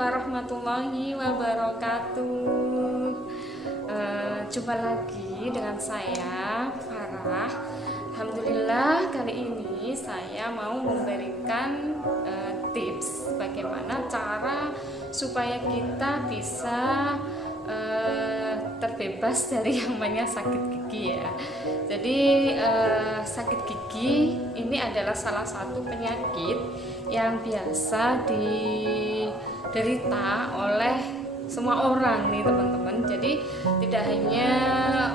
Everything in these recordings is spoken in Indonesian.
warahmatullahi wabarakatuh. Jumpa lagi dengan saya Farah. Alhamdulillah, kali ini saya mau memberikan tips bagaimana cara supaya kita bisa terbebas dari yang namanya sakit gigi ya. Jadi sakit gigi ini adalah salah satu penyakit yang biasa diderita oleh semua orang nih teman-teman. Jadi tidak hanya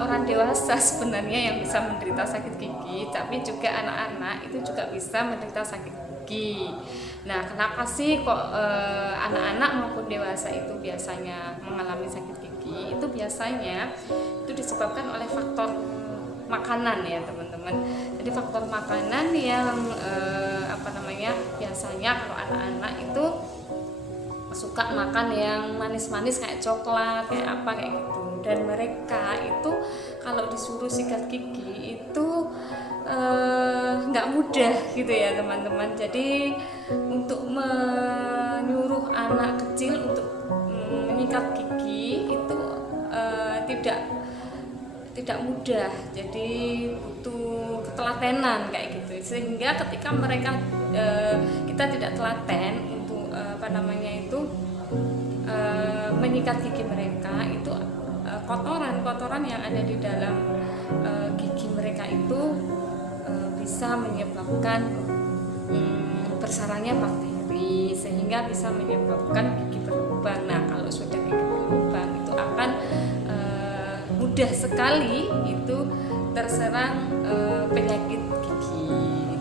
orang dewasa sebenarnya yang bisa menderita sakit gigi, tapi juga anak-anak itu juga bisa menderita sakit gigi. Nah, kenapa sih kok anak-anak maupun dewasa itu biasanya mengalami sakit gigi? Itu biasanya itu disebabkan oleh faktor makanan ya teman-teman. Jadi faktor makanan yang biasanya kalau anak-anak itu suka makan yang manis-manis kayak coklat, kayak apa kayak gitu. Dan mereka itu kalau disuruh sikat gigi itu nggak mudah gitu ya teman-teman. Jadi untuk menyuruh anak kecil untuk menyikat gigi itu tidak mudah. Jadi butuh ketelatenan kayak gitu. Sehingga ketika mereka kita tidak telaten untuk menyikat gigi mereka, itu kotoran yang ada di dalam gigi mereka itu bisa menyebabkan bersarangnya bakteri, sehingga bisa menyebabkan gigi berlubang. Nah, kalau sudah gigi berlubang itu akan mudah sekali itu terserang penyakit gigi.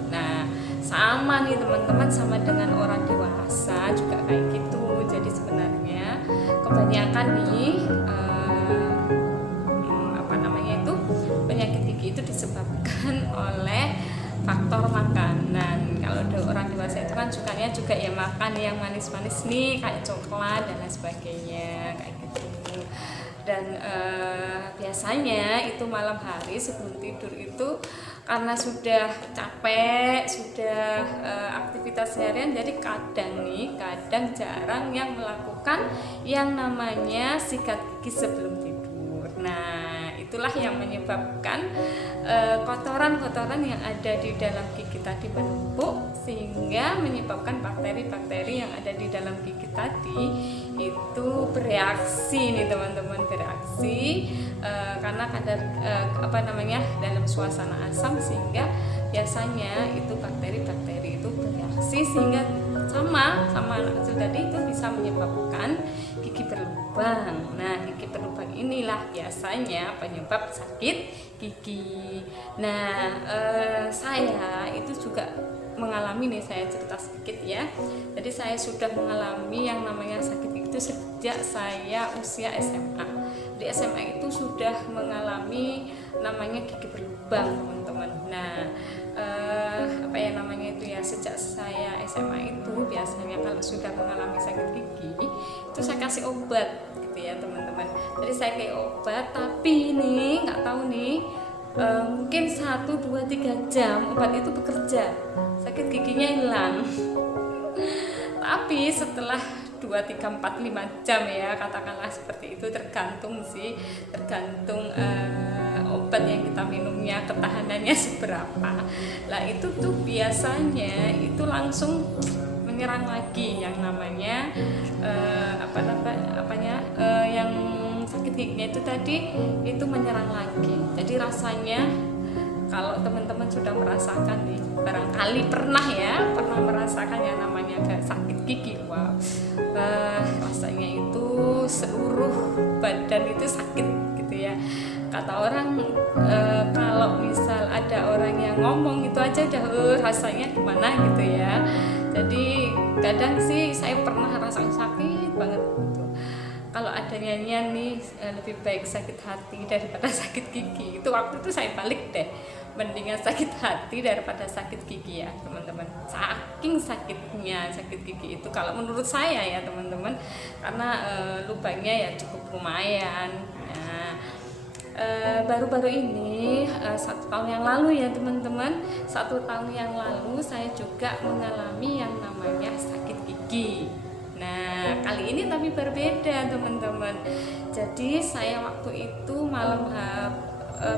Nah, sama nih teman-teman, sama dengan orang dewasa juga kayak gitu. Jadi sebenarnya kebanyakan nih penyakit gigi itu disebabkan oleh faktor makanan. Kalau orang dewasa itu kan sukanya juga ya makan yang manis-manis nih, kayak coklat dan lain sebagainya kayak gitu. Dan biasanya itu malam hari sebelum tidur itu karena sudah capek, sudah aktivitas harian, jadi kadang jarang yang melakukan yang namanya sikat gigi sebelum tidur. Nah, itulah yang menyebabkan kotoran-kotoran yang ada di dalam gigi tadi menumpuk, sehingga menyebabkan bakteri-bakteri yang ada di dalam gigi tadi itu bereaksi nih teman-teman, bereaksi karena kadar dalam suasana asam, sehingga biasanya itu bakteri-bakteri itu bereaksi sehingga sama anak kecil tadi itu bisa menyebabkan gigi berlubang. Nah, gigi berlubang inilah biasanya penyebab sakit gigi. Nah, saya itu juga mengalami nih, saya cerita sedikit ya. Jadi saya sudah mengalami yang namanya sakit gigi itu sejak saya usia SMA. Di SMA itu sudah mengalami namanya gigi berlubang teman-teman. Nah, sejak saya SMA itu biasanya kalau sudah mengalami sakit gigi itu saya kasih obat gitu ya teman-teman. Jadi saya kayak obat, tapi ini nggak tahu nih mungkin 1, 2, 3 jam obat itu bekerja, sakit giginya hilang. Tapi setelah 2, 3, 4, 5 jam ya, katakanlah seperti itu, tergantung obat yang kita minumnya ketahanannya seberapa. Lah itu tuh biasanya itu langsung menyerang lagi yang namanya yang sakit giginya itu tadi itu menyerang lagi. Jadi rasanya kalau teman-teman sudah merasakan nih, barangkali pernah merasakan yang namanya sakit gigi, rasanya itu seluruh badan itu sakit gitu ya. Kata orang kalau misal ada orang yang ngomong itu aja udah rasanya gimana gitu ya. Jadi kadang sih saya pernah rasain sakit banget gitu. Kalau ada nyanyian nih lebih baik sakit hati daripada sakit gigi, itu waktu itu saya balik deh, mendingan sakit hati daripada sakit gigi ya teman-teman. Saking sakitnya sakit gigi itu kalau menurut saya ya teman-teman, karena lubangnya ya cukup lumayan. Nah, baru-baru ini 1 tahun yang lalu ya teman-teman, 1 tahun yang lalu saya juga mengalami yang namanya sakit gigi. Nah, kali ini tapi berbeda teman-teman. Jadi saya waktu itu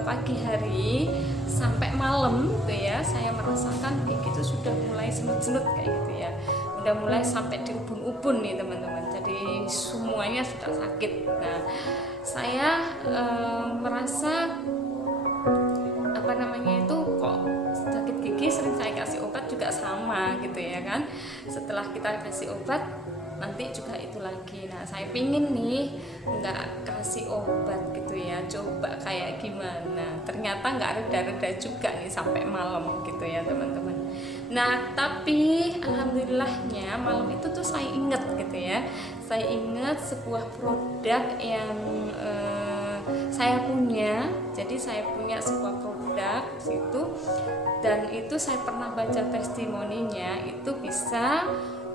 pagi hari sampai malam tuh ya, saya merasakan gigi itu sudah mulai senut-senut kayak gitu ya, udah mulai sampai di ubun-ubun nih teman-teman. Jadi semuanya sudah sakit. Nah, saya merasa apa namanya itu, kok sakit gigi sering saya kasih obat juga sama gitu ya kan. Setelah kita kasih obat nanti juga itu lagi. Nah, saya pingin nih nggak kasih obat gitu ya, coba kayak gimana. Ternyata nggak reda-reda juga nih sampai malam gitu ya teman-teman. Nah, tapi alhamdulillahnya malam itu tuh saya inget gitu ya, saya ingat sebuah produk yang saya punya. Jadi saya punya sebuah produk situ, dan itu saya pernah baca testimoninya, itu bisa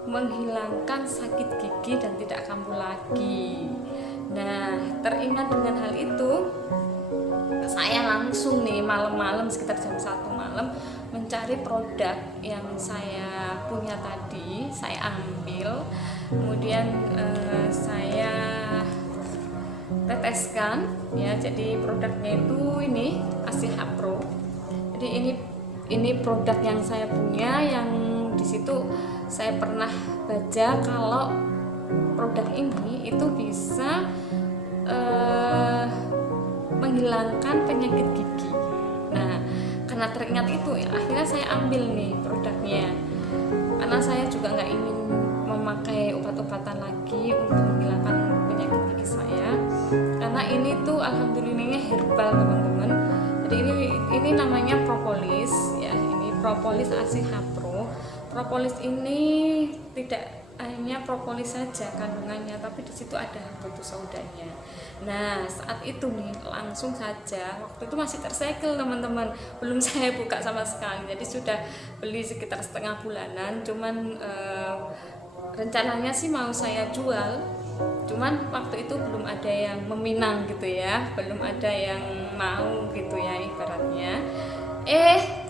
menghilangkan sakit gigi dan tidak kambuh lagi. Nah, teringat dengan hal itu, saya langsung nih malam-malam sekitar jam 1 malam mencari produk yang saya punya tadi, saya ambil, kemudian saya teteskan ya. Jadi produknya itu ini ASI Hapro. Jadi ini produk yang saya punya, yang di situ saya pernah baca kalau produk ini itu bisa menghilangkan penyakit gigi. Nah, karena teringat itu ya, akhirnya saya ambil nih produknya, karena saya juga nggak ingin memakai obat-obatan lagi untuk menghilangkan penyakit gigi saya, karena ini tuh alhamdulillahnya herbal teman-teman. Jadi ini namanya propolis ya, ini propolis ASI Hapro. Propolis ini tidak hanya propolis saja kandungannya, tapi di situ ada habatus saudanya. Nah, saat itu nih langsung saja, waktu itu masih tersegel teman-teman, belum saya buka sama sekali. Jadi sudah beli sekitar setengah bulanan, cuman rencananya sih mau saya jual, cuman waktu itu belum ada yang meminang gitu ya, belum ada yang mau gitu ya ibaratnya.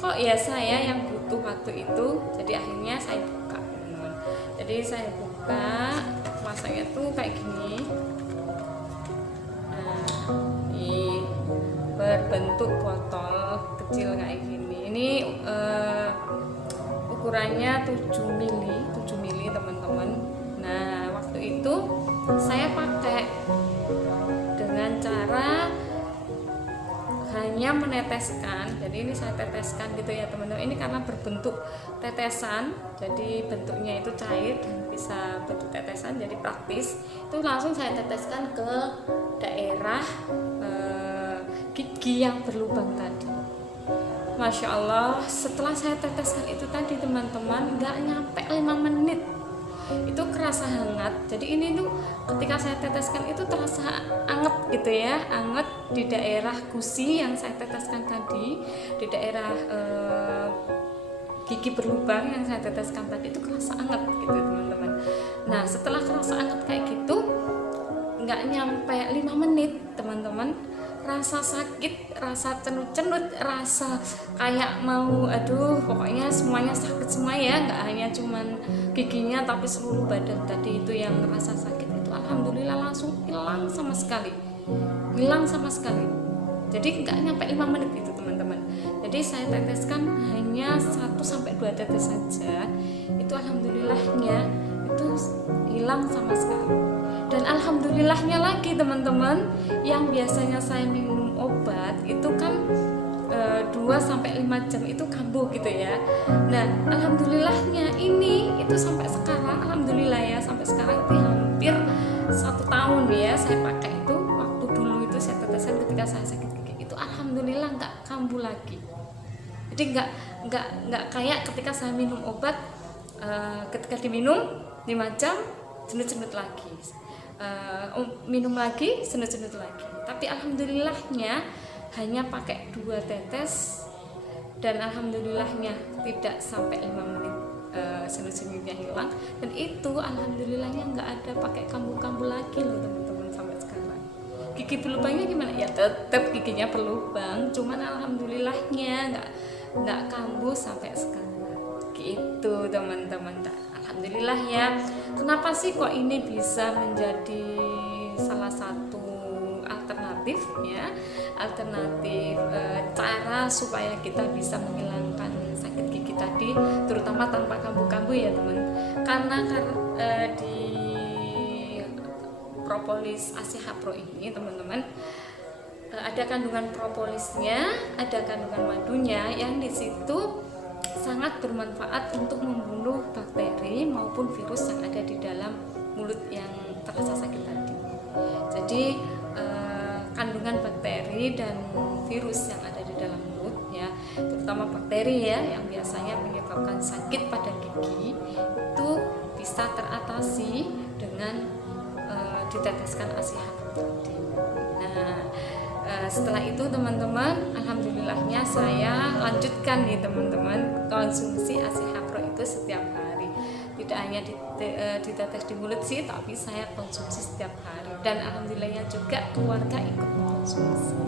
Kok ya saya yang butuh waktu itu, jadi akhirnya saya buka teman-teman. Jadi saya buka, masanya tuh kayak gini. Nah, ini berbentuk botol kecil kayak gini. Ini ukurannya 7 mili teman-teman. Nah, waktu itu saya pakai dengan cara hanya meneteskan. Jadi ini saya teteskan gitu ya teman-teman. Ini karena berbentuk tetesan, jadi bentuknya itu cair dan bisa bentuk tetesan, jadi praktis. Itu langsung saya teteskan ke daerah gigi yang berlubang tadi. Masya Allah, setelah saya teteskan itu tadi teman-teman, nggak nyampe 5 menit itu kerasa hangat. Jadi ini tuh ketika saya teteskan itu terasa anget gitu ya, anget di daerah gusi yang saya teteskan tadi, di daerah gigi berlubang yang saya teteskan tadi itu kerasa anget gitu teman-teman. Nah, setelah kerasa anget kayak gitu, nggak nyampe 5 menit teman-teman, rasa sakit, rasa cenut-cenut, rasa kayak mau pokoknya semuanya sakit semua ya, nggak hanya cuman giginya tapi seluruh badan tadi itu yang rasa sakit itu alhamdulillah langsung hilang sama sekali, jadi nggak nyampe 5 menit itu teman-teman. Jadi saya teteskan hanya 1-2 tetes saja, itu alhamdulillahnya itu hilang sama sekali. Dan alhamdulillahnya lagi teman-teman, yang biasanya saya minum obat itu kan 2-5 jam itu kambuh gitu ya. Nah, alhamdulillahnya ini itu sampai sekarang, alhamdulillah ya, sampai sekarang itu hampir 1 tahun ya saya pakai itu. Waktu dulu itu saya teteskan ketika saya sakit gigi itu alhamdulillah nggak kambuh lagi. Jadi nggak kayak ketika saya minum obat, ketika diminum 5 jam cenut-cenut lagi, minum lagi cenut-cenut lagi. Tapi alhamdulillahnya hanya pakai 2 tetes dan alhamdulillahnya tidak sampai 5 menit cenut-cenutnya hilang. Dan itu alhamdulillahnya nggak ada pakai kambuh-kambuh lagi loh teman-teman sampai sekarang. Gigi berlubangnya gimana? Ya tetap giginya berlubang, cuman alhamdulillahnya nggak kambuh sampai sekarang gitu teman-teman. alhamdulillah ya. Kenapa sih kok ini bisa menjadi salah satu alternatif ya, alternatif cara supaya kita bisa menghilangkan sakit gigi tadi, terutama tanpa kambuh-kambuh ya teman. Karena di propolis ACH Pro ini teman-teman, ada kandungan propolisnya, ada kandungan madunya yang di situ sangat bermanfaat untuk membunuh bakteri maupun virus yang ada di dalam mulut yang terasa sakit tadi. Jadi kandungan bakteri dan virus yang ada di dalam mulut ya, terutama bakteri ya yang biasanya menyebabkan sakit pada gigi, itu bisa teratasi dengan diteteskan ACH tadi. Nah, setelah itu teman-teman, alhamdulillahnya saya lanjutkan nih teman-teman konsumsi ACH Pro itu setiap hari. Tidak hanya ditetes di mulut sih, tapi saya konsumsi setiap hari dan alhamdulillahnya juga keluarga ikut konsumsi.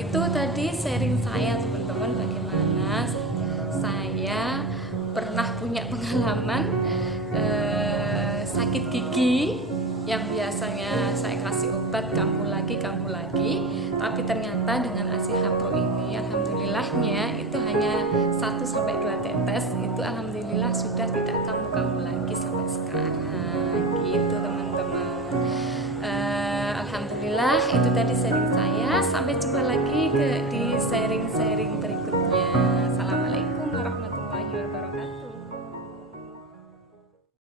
Itu tadi sharing saya teman-teman, bagaimana saya pernah punya pengalaman sakit gigi yang biasanya saya kasih obat kambuh lagi, tapi ternyata dengan ACH Pro ini alhamdulillahnya itu hanya 1-2 tetes, itu alhamdulillah sudah tidak kambuh lagi sampai sekarang gitu teman-teman. Alhamdulillah itu tadi sharing saya, sampai jumpa lagi di sharing-sharing berikutnya.